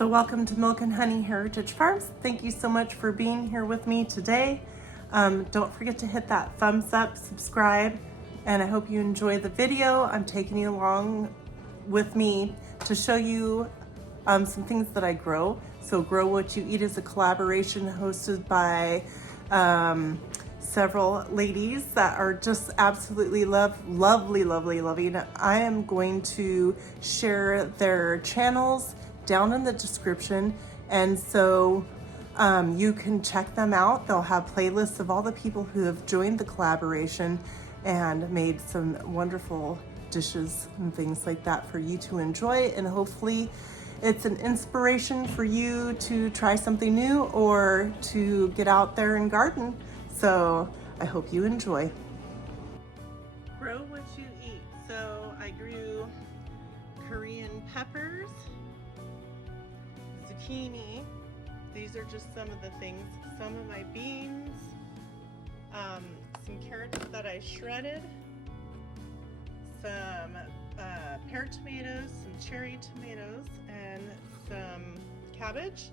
So welcome to Milk and Honey Heritage Farms. Thank you so much for being here with me today. Don't forget to hit that thumbs up, subscribe, and I hope you enjoy the video. I'm taking you along with me to show you some things that I grow. So Grow What You Eat is a collaboration hosted by several ladies that are just absolutely lovely. I am going to share their channels down in the description, and so you can check them out. They'll have playlists of all the people who have joined the collaboration and made some wonderful dishes and things like that for you to enjoy, and hopefully it's an inspiration for you to try something new or to get out there and garden. So I hope you enjoy. Grow what you eat. So I grew Korean peppers, zucchini. These are just some of the things. Some of my beans, some carrots that I shredded, some pear tomatoes, some cherry tomatoes, and some cabbage.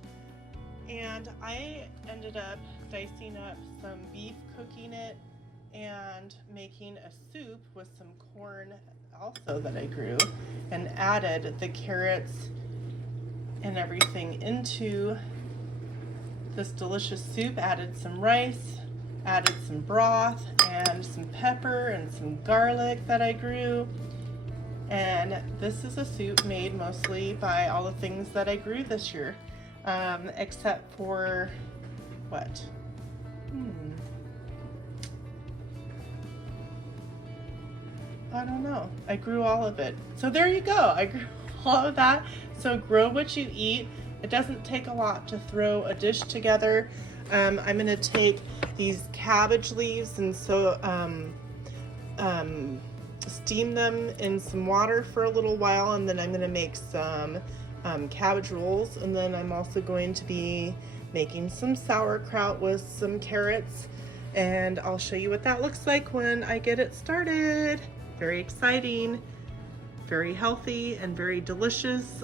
And I ended up dicing up some beef, cooking it, and making a soup with some corn also that I grew, and added the carrots and everything into this delicious soup. Added some rice, added some broth, and some pepper and some garlic that I grew. And this is a soup made mostly by all the things that I grew this year, except for what? I don't know. I grew all of it. So there you go. I grew all of that. So grow what you eat. It doesn't take a lot to throw a dish together. I'm going to take these cabbage leaves and so steam them in some water for a little while, and then I'm going to make some cabbage rolls, and then I'm also going to be making some sauerkraut with some carrots, and I'll show you what that looks like when I get it started. Very exciting, very healthy, and very delicious.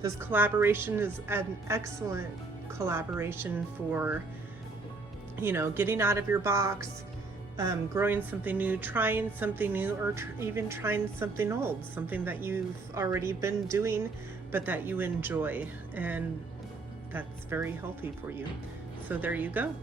This collaboration is an excellent collaboration for, you know, getting out of your box, growing something new, trying something new, or even trying something old, something that you've already been doing but that you enjoy, and that's very healthy for you. So there you go.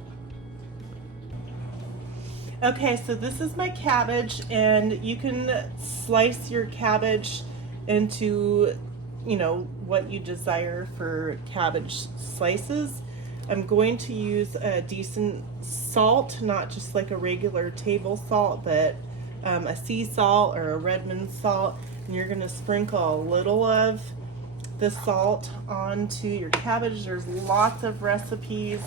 Okay, so this is my cabbage, and you can slice your cabbage into, you know, what you desire for cabbage slices. I'm going to use a decent salt, not just like a regular table salt, but a sea salt or a Redmond salt. And you're going to sprinkle a little of the salt onto your cabbage. There's lots of recipes.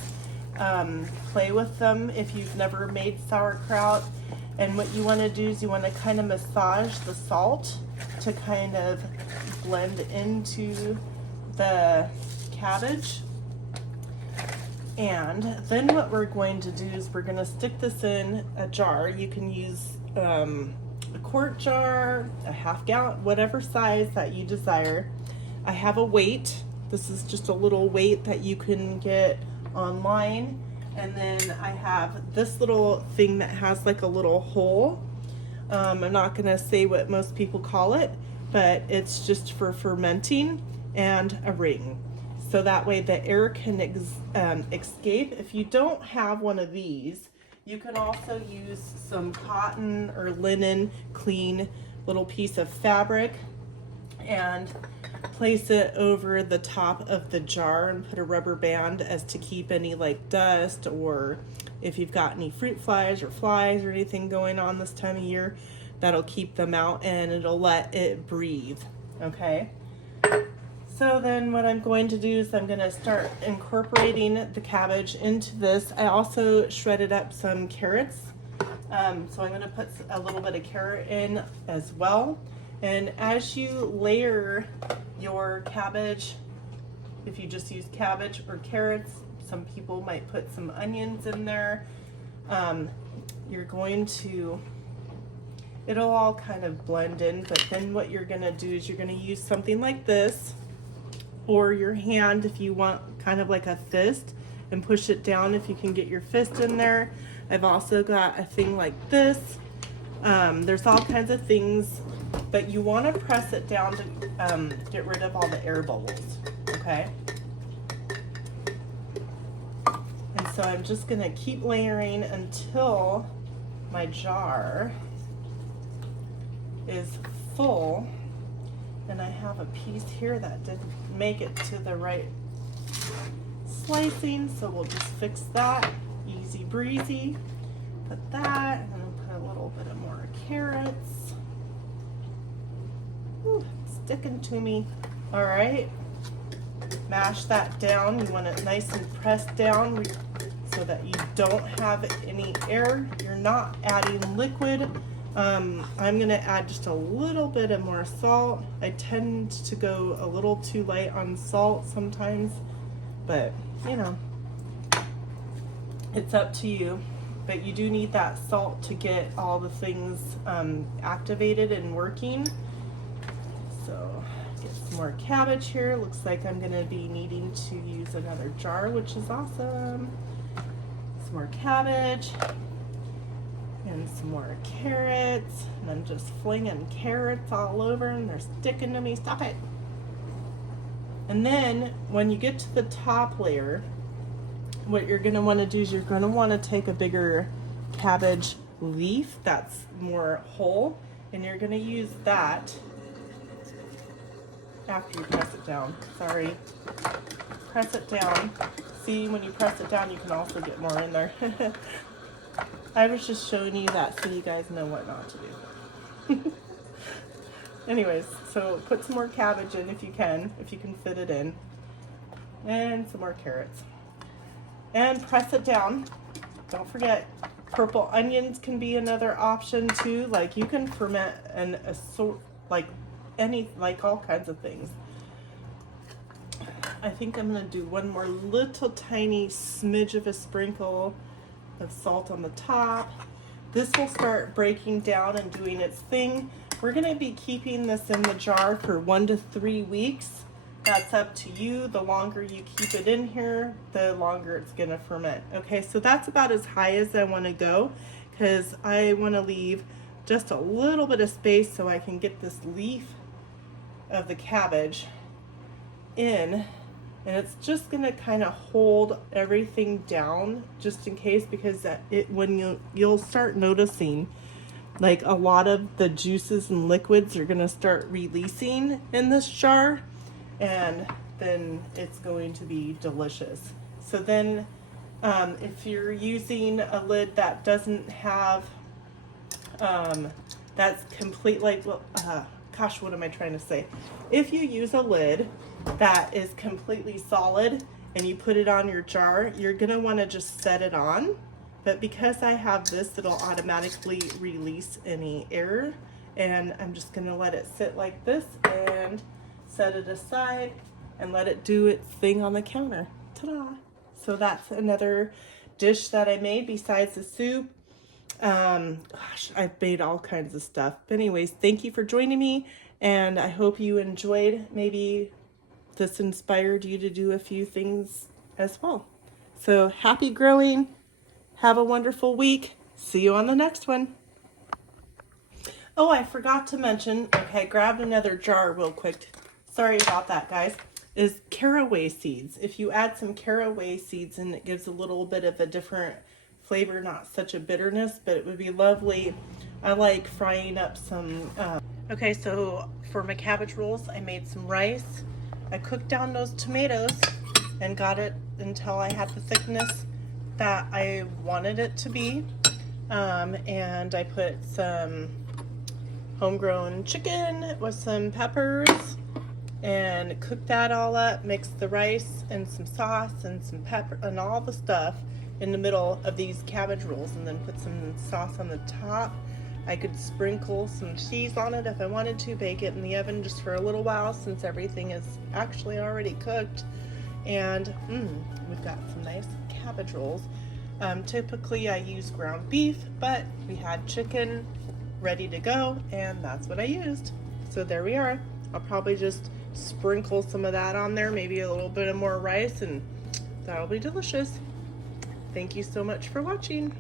Play with them if you've never made sauerkraut. And what you want to do is you want to kind of massage the salt to kind of blend into the cabbage. And then what we're going to do is we're going to stick this in a jar. You can use a quart jar, a half gallon, whatever size that you desire. I have a weight. This is just a little weight that you can get online. And then I have this little thing that has like a little hole. I'm not going to say what most people call it, but it's just for fermenting, and a ring. So that way the air can escape. If you don't have one of these, you can also use some cotton or linen, clean little piece of fabric, and place it over the top of the jar and put a rubber band as to keep any like dust, or if you've got any fruit flies or anything going on this time of year, that'll keep them out and it'll let it breathe. Okay. So then what I'm going to do is I'm going to start incorporating the cabbage into this. I also shredded up some carrots. So I'm going to put a little bit of carrot in as well. And as you layer your cabbage, if you just use cabbage or carrots, some people might put some onions in there. You're going to, it'll all kind of blend in, but then what you're going to do is you're going to use something like this or your hand if you want kind of like a fist, and push it down if you can get your fist in there. I've also got a thing like this. There's all kinds of things, but you want to press it down to get rid of all the air bubbles, okay? And so I'm just gonna keep layering until my jar is full. And I have a piece here that didn't make it to the right slicing, so we'll just fix that. Easy breezy. Put that, and then put a little bit of more carrots. Ooh, it's sticking to me. All right, mash that down. You want it nice and pressed down so that you don't have any air. You're not adding liquid. I'm gonna add just a little bit of more salt. I tend to go a little too light on salt sometimes, but you know, it's up to you. But you do need that salt to get all the things activated and working. So get some more cabbage here. Looks like I'm gonna be needing to use another jar, which is awesome. Some more cabbage. And some more carrots, and I'm just flinging carrots all over and they're sticking to me. Stop it. And then when you get to the top layer, what you're going to want to do is you're going to want to take a bigger cabbage leaf that's more whole, and you're going to use that after you press it down. Sorry. Press it down. See, when you press it down, you can also get more in there. I was just showing you that so you guys know what not to do. Anyways, so put some more cabbage in if you can fit it in. And some more carrots. And press it down. Don't forget, purple onions can be another option too. Like you can ferment and assort like all kinds of things. I think I'm gonna do one more little tiny smidge of a sprinkle of salt on the top. This will start breaking down and doing its thing. We're going to be keeping this in the jar for 1 to 3 weeks. That's up to you. The longer you keep it in here, the longer it's going to ferment. Okay, so that's about as high as I want to go because I want to leave just a little bit of space so I can get this leaf of the cabbage in. And it's just gonna kind of hold everything down just in case, because when you'll start noticing like a lot of the juices and liquids are gonna start releasing in this jar, and then it's going to be delicious. So then if you're using a lid that doesn't have that's complete, like gosh, what am I trying to say? If you use a lid that is completely solid and you put it on your jar, you're gonna wanna just set it on. But because I have this, it'll automatically release any air. And I'm just gonna let it sit like this and set it aside and let it do its thing on the counter. Ta-da! So that's another dish that I made besides the soup. Gosh, I've made all kinds of stuff. But anyways, thank you for joining me, and I hope you enjoyed. Maybe this inspired you to do a few things as well. So happy growing. Have a wonderful week. See you on the next one. Oh, I forgot to mention, okay, grabbed another jar real quick. Sorry about that, guys. Is caraway seeds. If you add some caraway seeds in, it gives a little bit of a different flavor, not such a bitterness, but it would be lovely. I like frying up some, okay, so for my cabbage rolls, I made some rice. I cooked down those tomatoes and got it until I had the thickness that I wanted it to be. And I put some homegrown chicken with some peppers and cooked that all up, mixed the rice and some sauce and some pepper and all the stuff in the middle of these cabbage rolls, and then put some sauce on the top. I could sprinkle some cheese on it if I wanted to, bake it in the oven just for a little while since everything is actually already cooked. And we've got some nice cabbage rolls. Typically I use ground beef, but we had chicken ready to go and that's what I used. So there we are. I'll probably just sprinkle some of that on there, maybe a little bit of more rice, and that'll be delicious. Thank you so much for watching.